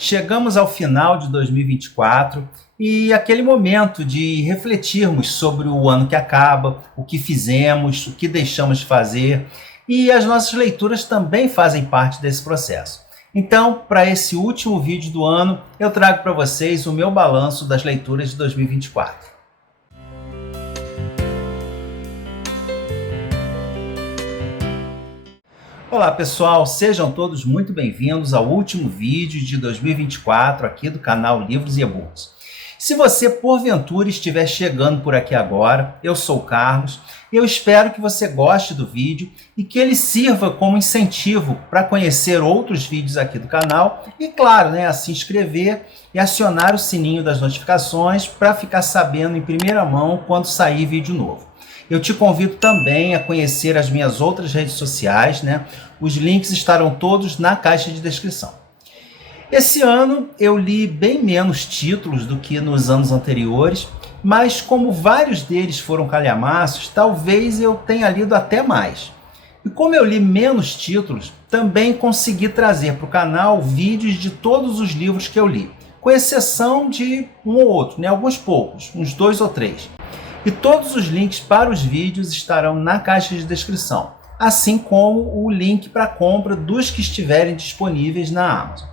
Chegamos ao final de 2024 e aquele momento de refletirmos sobre o ano que acaba, o que fizemos, o que deixamos de fazer, e as nossas leituras também fazem parte desse processo. Então, para esse último vídeo do ano, eu trago para vocês o meu balanço das leituras de 2024. Olá pessoal, sejam todos muito bem-vindos ao último vídeo de 2024 aqui do canal Livros e E-Books. Se você porventura estiver chegando por aqui agora, eu sou o Carlos e eu espero que você goste do vídeo e que ele sirva como incentivo para conhecer outros vídeos aqui do canal e, claro, a se inscrever e acionar o sininho das notificações para ficar sabendo em primeira mão quando sair vídeo novo. Eu te convido também a conhecer as minhas outras redes sociais, Os links estarão todos na caixa de descrição. Esse ano eu li bem menos títulos do que nos anos anteriores, mas como vários deles foram calhamaços, talvez eu tenha lido até mais. E como eu li menos títulos, também consegui trazer para o canal vídeos de todos os livros que eu li, com exceção de um ou outro, alguns poucos, uns 2 ou 3. E todos os links para os vídeos estarão na caixa de descrição, assim como o link para a compra dos que estiverem disponíveis na Amazon.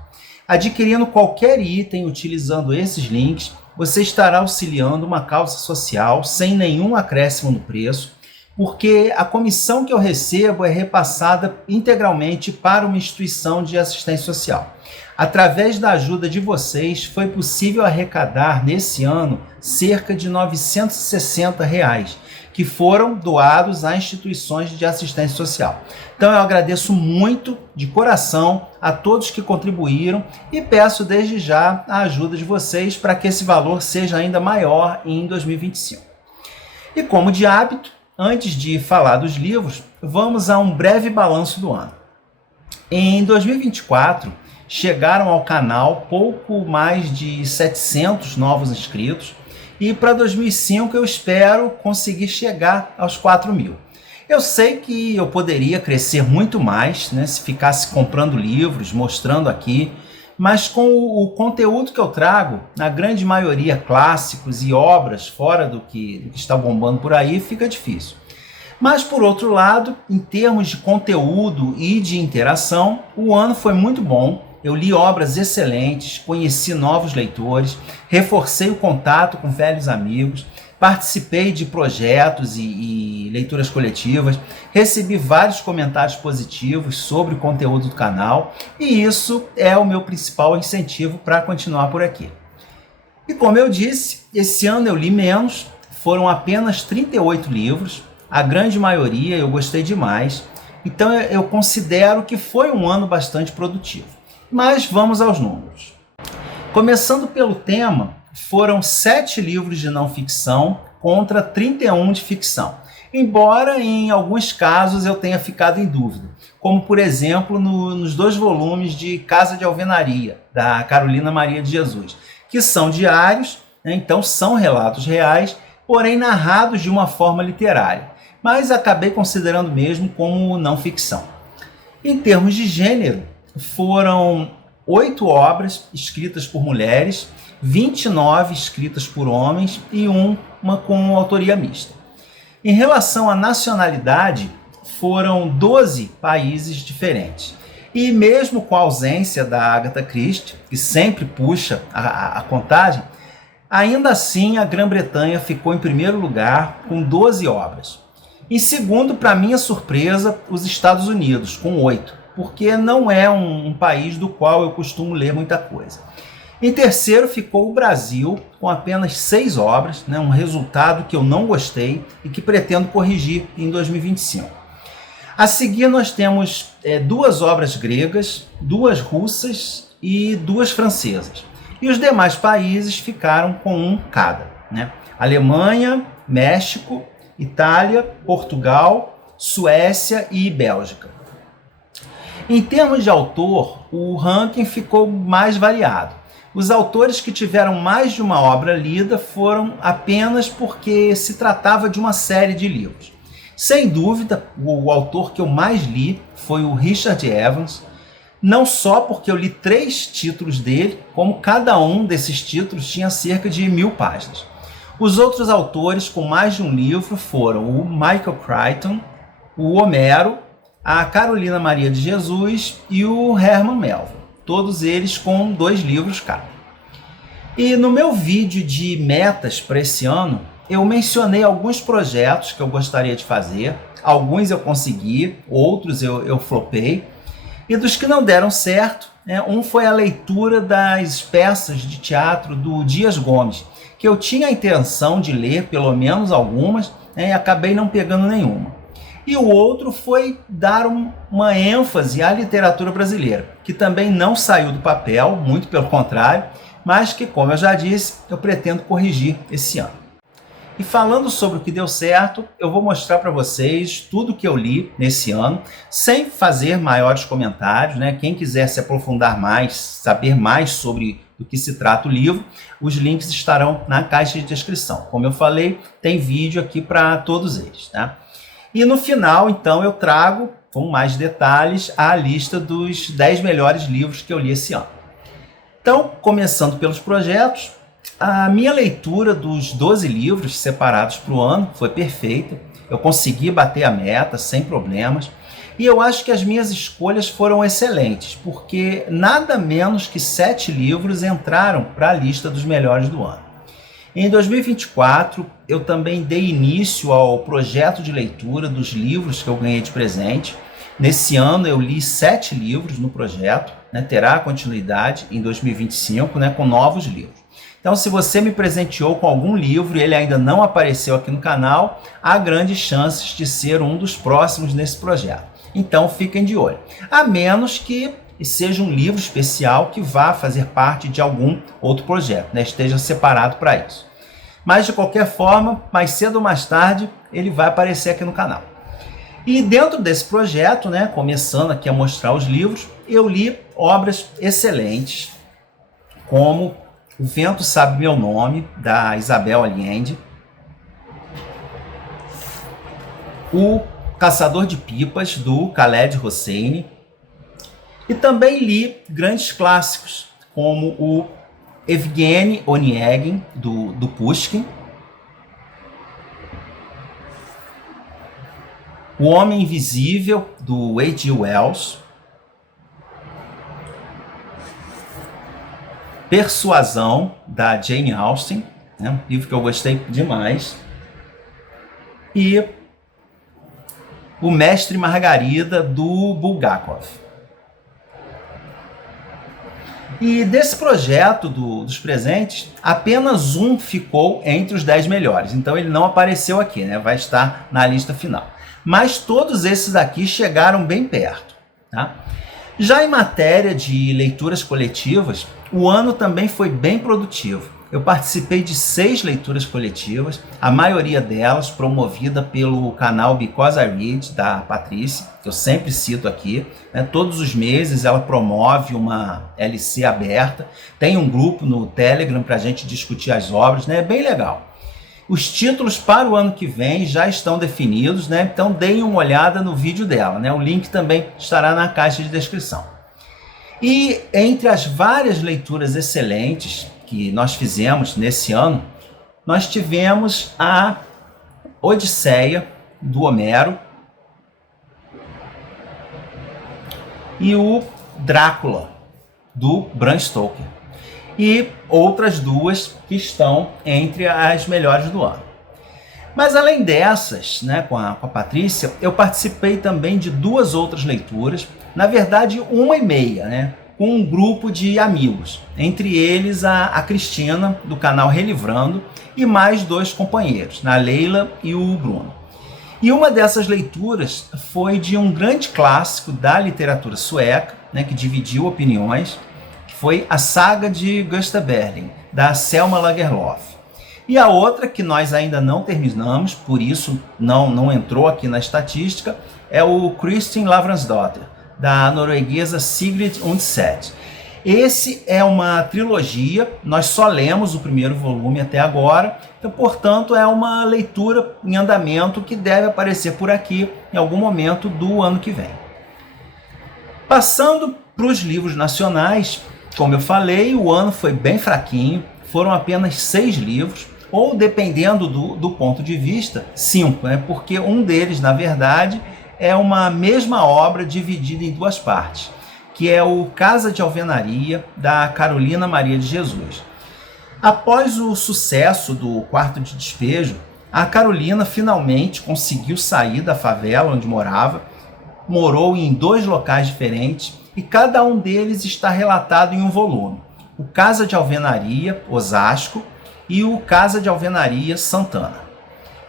Adquirindo qualquer item utilizando esses links, você estará auxiliando uma causa social sem nenhum acréscimo no preço, porque a comissão que eu recebo é repassada integralmente para uma instituição de assistência social. Através da ajuda de vocês, foi possível arrecadar nesse ano cerca de R$ 960, que foram doados a instituições de assistência social. Então eu agradeço muito de coração a todos que contribuíram e peço desde já a ajuda de vocês para que esse valor seja ainda maior em 2025. E como de hábito, antes de falar dos livros, vamos a um breve balanço do ano. Em 2024, chegaram ao canal pouco mais de 700 novos inscritos e para 2005 eu espero conseguir chegar aos 4.000. Eu sei que eu poderia crescer muito mais, se ficasse comprando livros, mostrando aqui, mas com o conteúdo que eu trago, na grande maioria clássicos e obras fora do que está bombando por aí, fica difícil. Mas, por outro lado, em termos de conteúdo e de interação, o ano foi muito bom. Eu li obras excelentes, conheci novos leitores, reforcei o contato com velhos amigos, participei de projetos e leituras coletivas, recebi vários comentários positivos sobre o conteúdo do canal e isso é o meu principal incentivo para continuar por aqui. E como eu disse, esse ano eu li menos, foram apenas 38 livros, a grande maioria eu gostei demais, então eu considero que foi um ano bastante produtivo. Mas vamos aos números. Começando pelo tema, foram 7 livros de não ficção contra 31 de ficção. Embora em alguns casos eu tenha ficado em dúvida, como por exemplo nos 2 volumes de Casa de Alvenaria, da Carolina Maria de Jesus, que são diários, então são relatos reais, porém narrados de uma forma literária, mas acabei considerando mesmo como não ficção. Em termos de gênero, foram 8 obras escritas por mulheres, 29 escritas por homens e uma com autoria mista. Em relação à nacionalidade, foram 12 países diferentes. E mesmo com a ausência da Agatha Christie, que sempre puxa a contagem, ainda assim a Grã-Bretanha ficou em primeiro lugar com 12 obras. Em segundo, para minha surpresa, os Estados Unidos, com 8. Porque não é um país do qual eu costumo ler muita coisa. Em terceiro ficou o Brasil, com apenas 6 obras, um resultado que eu não gostei e que pretendo corrigir em 2025. A seguir nós temos 2 obras gregas, 2 russas e 2 francesas. E os demais países ficaram com 1 cada. Alemanha, México, Itália, Portugal, Suécia e Bélgica. Em termos de autor, o ranking ficou mais variado. Os autores que tiveram mais de uma obra lida foram apenas porque se tratava de uma série de livros. Sem dúvida, o autor que eu mais li foi o Richard Evans. Não só porque eu li 3 títulos dele, como cada um desses títulos tinha cerca de 1000 páginas. Os outros autores com mais de um livro foram o Michael Crichton, o Homero, a Carolina Maria de Jesus e o Herman Melville, todos eles com 2 livros cada. E no meu vídeo de metas para esse ano, eu mencionei alguns projetos que eu gostaria de fazer, alguns eu consegui, outros eu flopei, e dos que não deram certo, um foi a leitura das peças de teatro do Dias Gomes, que eu tinha a intenção de ler pelo menos algumas, e acabei não pegando nenhuma. E o outro foi dar uma ênfase à literatura brasileira, que também não saiu do papel, muito pelo contrário, mas que, como eu já disse, eu pretendo corrigir esse ano. E falando sobre o que deu certo, eu vou mostrar para vocês tudo que eu li nesse ano, sem fazer maiores comentários, né? Quem quiser se aprofundar mais, saber mais sobre do que se trata o livro, os links estarão na caixa de descrição. Como eu falei, tem vídeo aqui para todos eles, tá? E no final, então, eu trago, com mais detalhes, a lista dos 10 melhores livros que eu li esse ano. Então, começando pelos projetos, a minha leitura dos 12 livros separados para o ano foi perfeita. Eu consegui bater a meta sem problemas. E eu acho que as minhas escolhas foram excelentes, porque nada menos que 7 livros entraram para a lista dos melhores do ano. Em 2024, eu também dei início ao projeto de leitura dos livros que eu ganhei de presente. Nesse ano eu li 7 livros no projeto, terá continuidade em 2025, com novos livros. Então, se você me presenteou com algum livro e ele ainda não apareceu aqui no canal, há grandes chances de ser um dos próximos nesse projeto. Então, fiquem de olho. A menos que seja um livro especial que vá fazer parte de algum outro projeto, esteja separado para isso. Mas, de qualquer forma, mais cedo ou mais tarde, ele vai aparecer aqui no canal. E dentro desse projeto, começando aqui a mostrar os livros, eu li obras excelentes, como O Vento Sabe Meu Nome, da Isabel Allende, O Caçador de Pipas, do Khaled Hosseini, e também li grandes clássicos, como o Evgeny Onegin, do Pushkin, O Homem Invisível, do H.G. Wells, Persuasão, da Jane Austen, um livro que eu gostei demais, e O Mestre Margarida, do Bulgakov. E desse projeto dos presentes, apenas um ficou entre os 10 melhores, então ele não apareceu aqui, vai estar na lista final. Mas todos esses aqui chegaram bem perto, tá? Já em matéria de leituras coletivas, o ano também foi bem produtivo. Eu participei de 6 leituras coletivas, a maioria delas promovida pelo canal Because I Read, da Patrícia, que eu sempre cito aqui. Todos os meses ela promove uma LC aberta, tem um grupo no Telegram para a gente discutir as obras, é bem legal. Os títulos para o ano que vem já estão definidos, então deem uma olhada no vídeo dela. O link também estará na caixa de descrição. E entre as várias leituras excelentes que nós fizemos nesse ano, nós tivemos a Odisseia, do Homero, e o Drácula, do Bram Stoker. E outras 2 que estão entre as melhores do ano. Mas além dessas, com a Patrícia, eu participei também de 2 outras leituras, na verdade 1,5, com um grupo de amigos, entre eles a Cristina, do canal Relivrando, e mais 2 companheiros, a Leila e o Bruno. E uma dessas leituras foi de um grande clássico da literatura sueca, que dividiu opiniões, foi a Saga de Gösta Berling, da Selma Lagerlöf. E a outra, que nós ainda não terminamos, por isso não entrou aqui na estatística, é o Kristin Lavransdatter, da norueguesa Sigrid Undset. Esse é uma trilogia, nós só lemos o primeiro volume até agora, então, portanto, é uma leitura em andamento que deve aparecer por aqui em algum momento do ano que vem. Passando Para os livros nacionais, como eu falei, o ano foi bem fraquinho, foram apenas 6 livros, ou dependendo do ponto de vista, 5, né? Porque um deles, na verdade, é uma mesma obra dividida em 2 partes, que é o Casa de Alvenaria, da Carolina Maria de Jesus. Após o sucesso do Quarto de Despejo, a Carolina finalmente conseguiu sair da favela onde morava, morou em 2 locais diferentes e cada um deles está relatado em um volume. O Casa de Alvenaria, Osasco, e o Casa de Alvenaria, Santana.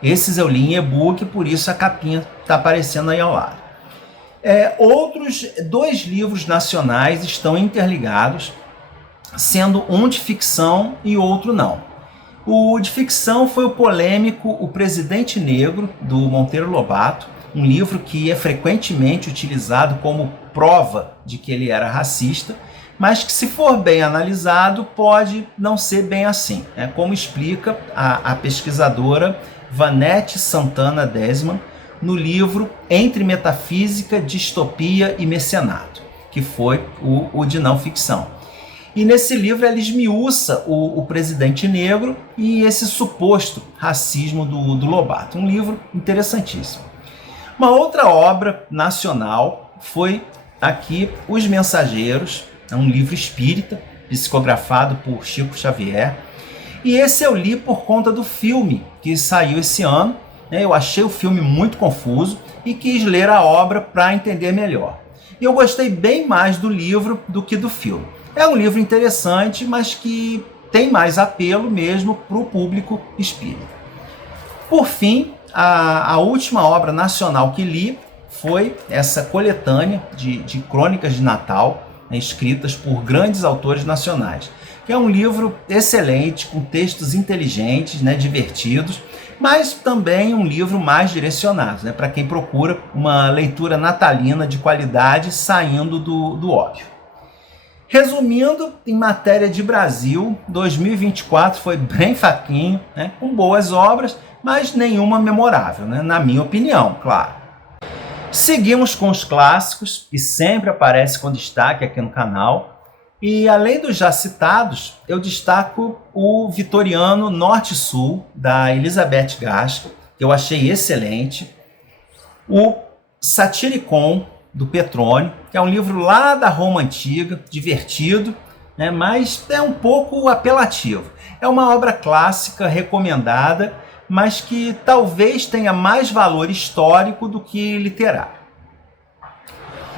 Esses eu li em e-book, por isso a capinha está aparecendo aí ao lado. Outros 2 livros nacionais estão interligados, sendo um de ficção e outro não. O de ficção foi o polêmico O Presidente Negro, do Monteiro Lobato, um livro que é frequentemente utilizado como prova de que ele era racista, mas que, se for bem analisado, pode não ser bem assim, como explica a pesquisadora Vanette Santana Desman no livro Entre Metafísica, Distopia e Mecenato, que foi o de não ficção. E nesse livro ela esmiuça o Presidente Negro e esse suposto racismo do Lobato. Um livro interessantíssimo. Uma outra obra nacional foi aqui Os Mensageiros, é um livro espírita, psicografado por Chico Xavier. E esse eu li por conta do filme que saiu esse ano. Eu achei o filme muito confuso e quis ler a obra para entender melhor. E eu gostei bem mais do livro do que do filme. É um livro interessante, mas que tem mais apelo mesmo para o público espírita. Por fim, a última obra nacional que li foi essa coletânea de crônicas de Natal, escritas por grandes autores nacionais, que é um livro excelente, com textos inteligentes, divertidos, mas também um livro mais direcionado, para quem procura uma leitura natalina de qualidade, saindo do óbvio. Resumindo, em matéria de Brasil, 2024 foi bem fraquinho, com boas obras, mas nenhuma memorável, na minha opinião, claro. Seguimos com os clássicos, que sempre aparecem com destaque aqui no canal. E além dos já citados, eu destaco o Vitoriano Norte-Sul, da Elizabeth Gaskell, que eu achei excelente. O Satiricon, do Petrônio, que é um livro lá da Roma Antiga, divertido, mas é um pouco apelativo. É uma obra clássica, recomendada, mas que talvez tenha mais valor histórico do que literário.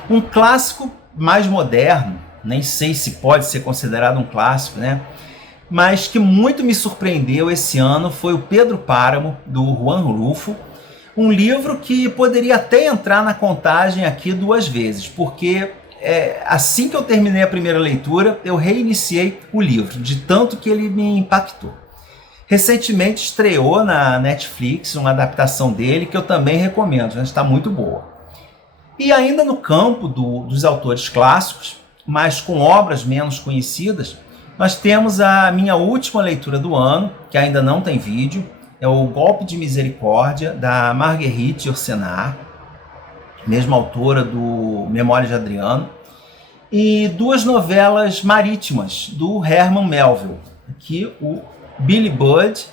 Um clássico mais moderno, nem sei se pode ser considerado um clássico, mas que muito me surpreendeu esse ano, foi o Pedro Páramo, do Juan Rulfo, um livro que poderia até entrar na contagem aqui 2 vezes, porque assim que eu terminei a primeira leitura, eu reiniciei o livro, de tanto que ele me impactou. Recentemente estreou na Netflix uma adaptação dele que eu também recomendo, está muito boa. E ainda no campo dos autores clássicos, mas com obras menos conhecidas, nós temos a minha última leitura do ano, que ainda não tem vídeo, é o Golpe de Misericórdia, da Marguerite Yourcenar, mesma autora do Memórias de Adriano, e 2 novelas marítimas do Herman Melville, aqui o Billy Budd,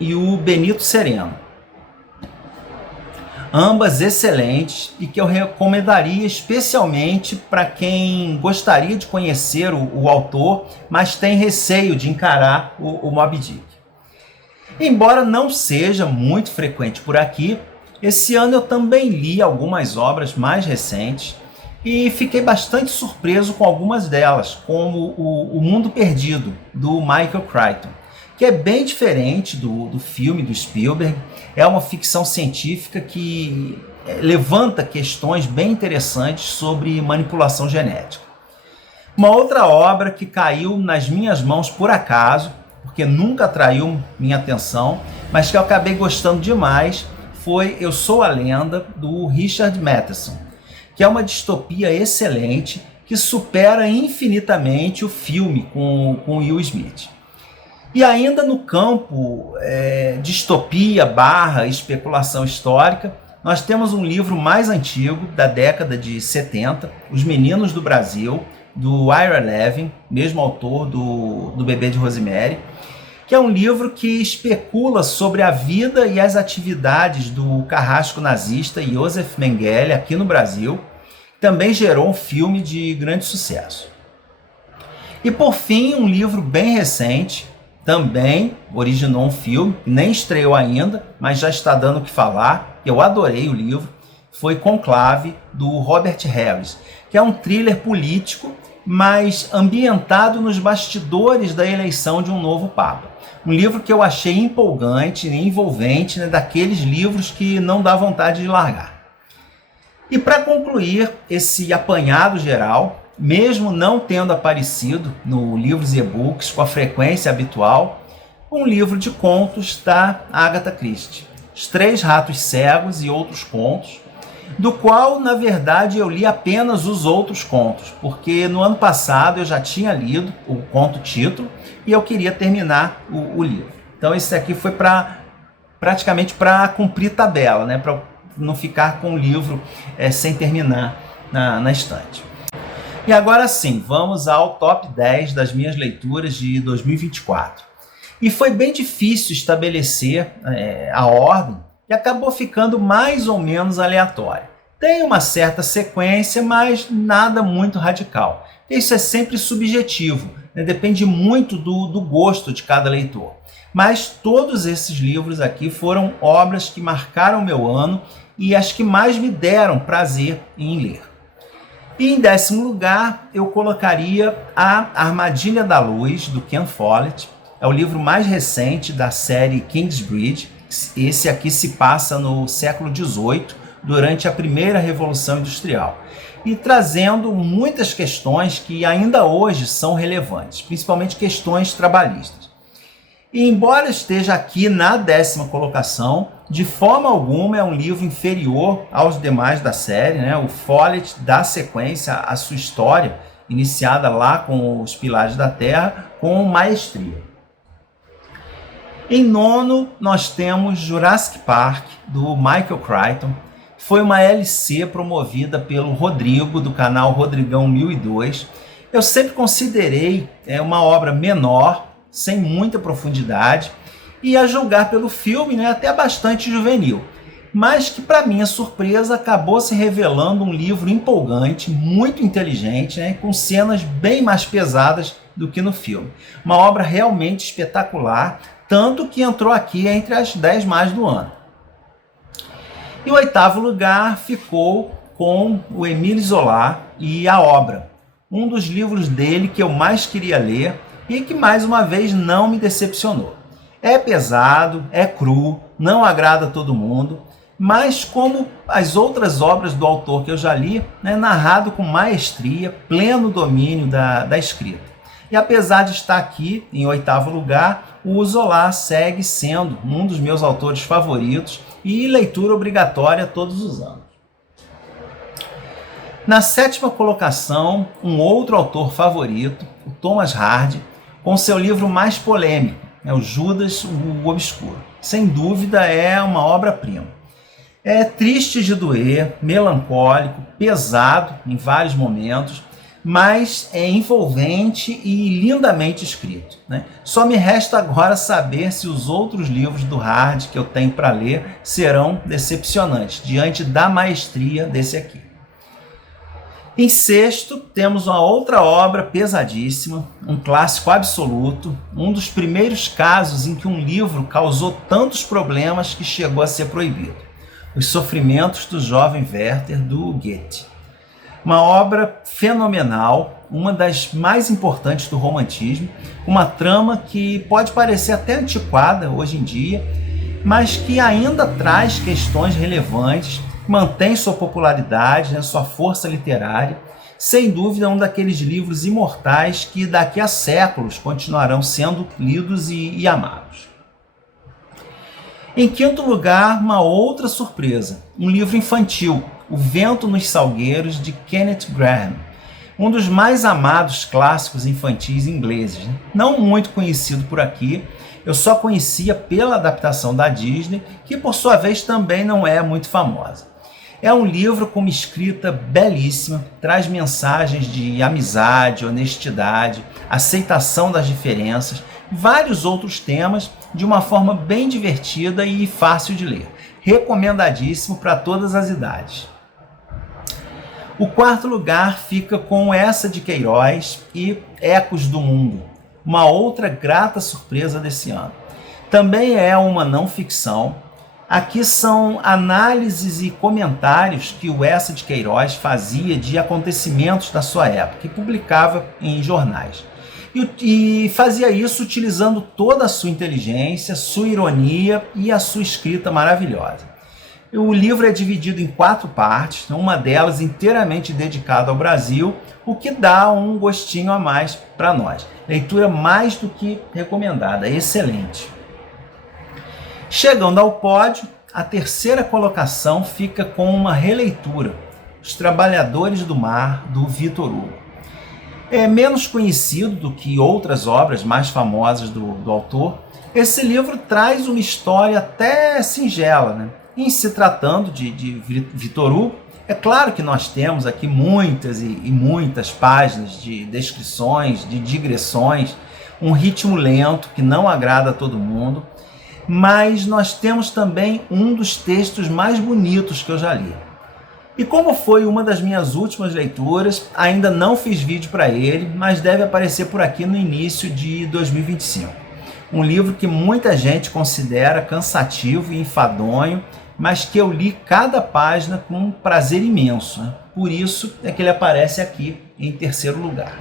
e o Benito Sereno. Ambas excelentes e que eu recomendaria especialmente para quem gostaria de conhecer o autor, mas tem receio de encarar o Moby Dick. Embora não seja muito frequente por aqui, esse ano eu também li algumas obras mais recentes e fiquei bastante surpreso com algumas delas, como o Mundo Perdido, do Michael Crichton, que é bem diferente do filme do Spielberg. É uma ficção científica que levanta questões bem interessantes sobre manipulação genética. Uma outra obra que caiu nas minhas mãos por acaso, porque nunca atraiu minha atenção, mas que eu acabei gostando demais, foi Eu Sou a Lenda, do Richard Matheson, que é uma distopia excelente que supera infinitamente o filme com Will Smith. E ainda no campo distopia / especulação histórica, nós temos um livro mais antigo, da década de 70, Os Meninos do Brasil, do Ira Levin, mesmo autor do Bebê de Rosemary, que é um livro que especula sobre a vida e as atividades do carrasco nazista Josef Mengele aqui no Brasil. Também gerou um filme de grande sucesso. E por fim, um livro bem recente, também originou um filme, nem estreou ainda, mas já está dando o que falar. Eu adorei o livro, foi Conclave, do Robert Harris, que é um thriller político, mas ambientado nos bastidores da eleição de um novo Papa. Um livro que eu achei empolgante e envolvente, né, daqueles livros que não dá vontade de largar. E para concluir esse apanhado geral, mesmo não tendo aparecido no Livros e E-Books com a frequência habitual, um livro de contos da Agatha Christie, Os Três Ratos Cegos e Outros Contos, do qual, na verdade, eu li apenas os outros contos, porque no ano passado eu já tinha lido o conto título e eu queria terminar o livro. Então esse aqui foi praticamente para cumprir tabela, né? Para não ficar com o livro sem terminar na estante. E agora sim, vamos ao top 10 das minhas leituras de 2024. E foi bem difícil estabelecer a ordem e acabou ficando mais ou menos aleatória. Tem uma certa sequência, mas nada muito radical. Isso é sempre subjetivo, né? Depende muito do gosto de cada leitor. Mas todos esses livros aqui foram obras que marcaram meu ano e as que mais me deram prazer em ler. E em 10º lugar, eu colocaria A Armadilha da Luz, do Ken Follett. É o livro mais recente da série Kingsbridge. Esse aqui se passa no século XVIII, durante a primeira Revolução Industrial, e trazendo muitas questões que ainda hoje são relevantes, principalmente questões trabalhistas. E embora esteja aqui na 10ª colocação, de forma alguma é um livro inferior aos demais da série, né? O Follett dá sequência à sua história, iniciada lá com Os Pilares da Terra, com maestria. Em 9º, nós temos Jurassic Park, do Michael Crichton. Foi uma LC promovida pelo Rodrigo, do canal Rodrigão 1002. Eu sempre considerei uma obra menor, sem muita profundidade, e a julgar pelo filme, né, até bastante juvenil. Mas que, para minha surpresa, acabou se revelando um livro empolgante, muito inteligente, né, com cenas bem mais pesadas do que no filme. Uma obra realmente espetacular, tanto que entrou aqui entre as 10 mais do ano. E o 8º lugar ficou com o Émile Zola e A Obra, um dos livros dele que eu mais queria ler e que mais uma vez não me decepcionou. É pesado, é cru, não agrada a todo mundo, mas como as outras obras do autor que eu já li, né, narrado com maestria, pleno domínio da escrita. E apesar de estar aqui em 8º lugar, o Zola segue sendo um dos meus autores favoritos e leitura obrigatória todos os anos. Na 7ª colocação, um outro autor favorito, o Thomas Hardy, com seu livro mais polêmico, o Judas, o Obscuro. Sem dúvida é uma obra-prima. É triste de doer, melancólico, pesado em vários momentos, mas é envolvente e lindamente escrito, né? Só me resta agora saber se os outros livros do Hardy que eu tenho para ler serão decepcionantes, diante da maestria desse aqui. Em 6º, temos uma outra obra pesadíssima, um clássico absoluto, um dos primeiros casos em que um livro causou tantos problemas que chegou a ser proibido. Os Sofrimentos do Jovem Werther, do Goethe. Uma obra fenomenal, uma das mais importantes do romantismo, uma trama que pode parecer até antiquada hoje em dia, mas que ainda traz questões relevantes, mantém sua popularidade, né, sua força literária. Sem dúvida, um daqueles livros imortais que daqui a séculos continuarão sendo lidos e amados. Em 5º lugar, uma outra surpresa, um livro infantil, O Vento nos Salgueiros, de Kenneth Grahame, um dos mais amados clássicos infantis ingleses, né? Não muito conhecido por aqui, Eu só conhecia pela adaptação da Disney, que por sua vez também não é muito famosa. É um livro com uma escrita belíssima, traz mensagens de amizade, honestidade, aceitação das diferenças, vários outros temas de uma forma bem divertida e fácil de ler. Recomendadíssimo para todas as idades. O quarto lugar fica com Essa de Queiroz e Ecos do Mundo, uma outra grata surpresa desse ano. Também é uma não ficção. Aqui são análises e comentários que o Essa de Queiroz fazia de acontecimentos da sua época e publicava em jornais. E fazia isso utilizando toda a sua inteligência, sua ironia e a sua escrita maravilhosa. O livro é dividido em 4 partes, uma delas inteiramente dedicada ao Brasil, o que dá um gostinho a mais para nós. Leitura mais do que recomendada, excelente. Chegando ao pódio, a terceira colocação fica com uma releitura, Os Trabalhadores do Mar, do Victor Hugo. É menos conhecido do que outras obras mais famosas do autor. Esse livro traz uma história até singela, né? Em se tratando de Victor Hugo, é claro que nós temos aqui muitas e muitas páginas de descrições, de digressões, um ritmo lento que não agrada a todo mundo, mas nós temos também um dos textos mais bonitos que eu já li. E como foi uma das minhas últimas leituras, ainda não fiz vídeo para ele, mas deve aparecer por aqui no início de 2025. Um livro que muita gente considera cansativo e enfadonho, mas que eu li cada página com um prazer imenso, né? Por isso é que ele aparece aqui em terceiro lugar.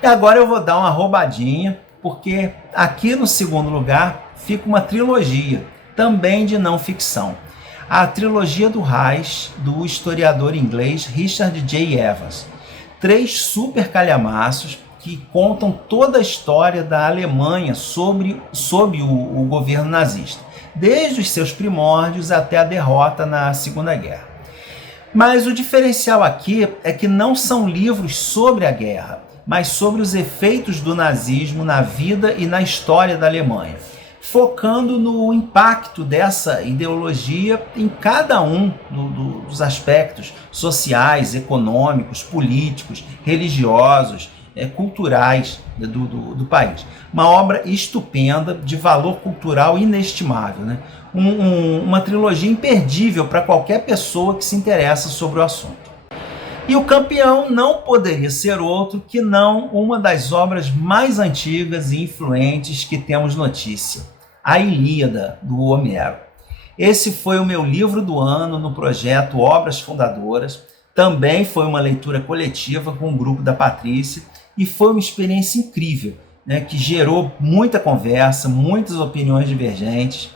E agora eu vou dar uma roubadinha, porque aqui no segundo lugar fica uma trilogia, também de não ficção. A trilogia do Reich, do historiador inglês Richard J. Evans. 3 super calhamaços que contam toda a história da Alemanha sob o governo nazista, desde os seus primórdios até a derrota na Segunda Guerra. Mas o diferencial aqui é que não são livros sobre a guerra, mas sobre os efeitos do nazismo na vida e na história da Alemanha, focando no impacto dessa ideologia em cada um dos aspectos sociais, econômicos, políticos, religiosos, culturais do país. Uma obra estupenda, de valor cultural inestimável, né? Uma trilogia imperdível para qualquer pessoa que se interessa sobre o assunto. E o campeão não poderia ser outro que não uma das obras mais antigas e influentes que temos notícia, a Ilíada, do Homero. Esse foi o meu livro do ano no projeto Obras Fundadoras. Também foi uma leitura coletiva com o grupo da Patrícia e foi uma experiência incrível, né, que gerou muita conversa, muitas opiniões divergentes.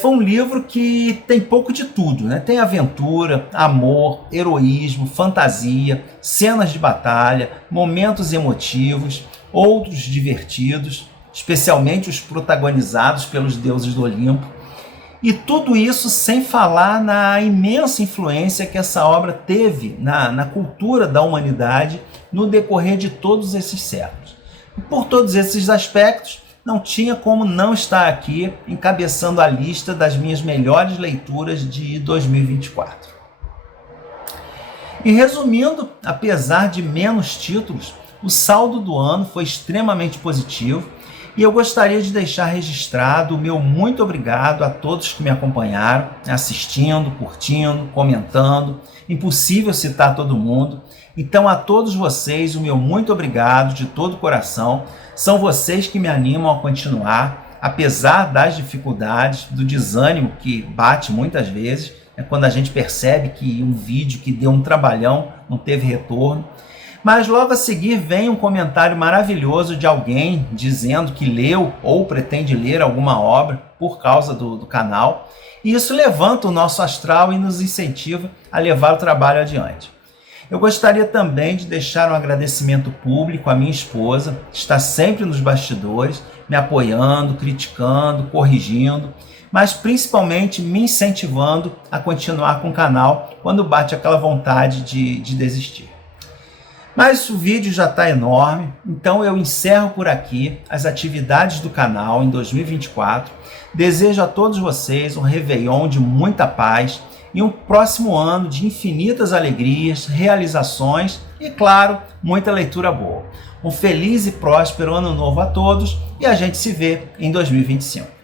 Foi um livro que tem pouco de tudo, né? Tem aventura, amor, heroísmo, fantasia, cenas de batalha, momentos emotivos, outros divertidos, especialmente os protagonizados pelos deuses do Olimpo. E tudo isso sem falar na imensa influência que essa obra teve na cultura da humanidade no decorrer de todos esses séculos. E por todos esses aspectos, não tinha como não estar aqui encabeçando a lista das minhas melhores leituras de 2024. E resumindo, apesar de menos títulos, o saldo do ano foi extremamente positivo e eu gostaria de deixar registrado o meu muito obrigado a todos que me acompanharam, assistindo, curtindo, comentando. Impossível citar todo mundo. Então, a todos vocês, o meu muito obrigado de todo o coração. São vocês que me animam a continuar, apesar das dificuldades, do desânimo que bate muitas vezes, quando a gente percebe que um vídeo que deu um trabalhão não teve retorno. Mas logo a seguir vem um comentário maravilhoso de alguém dizendo que leu ou pretende ler alguma obra por causa do canal. E isso levanta o nosso astral e nos incentiva a levar o trabalho adiante. Eu gostaria também de deixar um agradecimento público à minha esposa, que está sempre nos bastidores, me apoiando, criticando, corrigindo, mas principalmente me incentivando a continuar com o canal quando bate aquela vontade de desistir. Mas o vídeo já está enorme, então eu encerro por aqui as atividades do canal em 2024. Desejo a todos vocês um Réveillon de muita paz e um próximo ano de infinitas alegrias, realizações e, claro, muita leitura boa. Um feliz e próspero ano novo a todos e a gente se vê em 2025.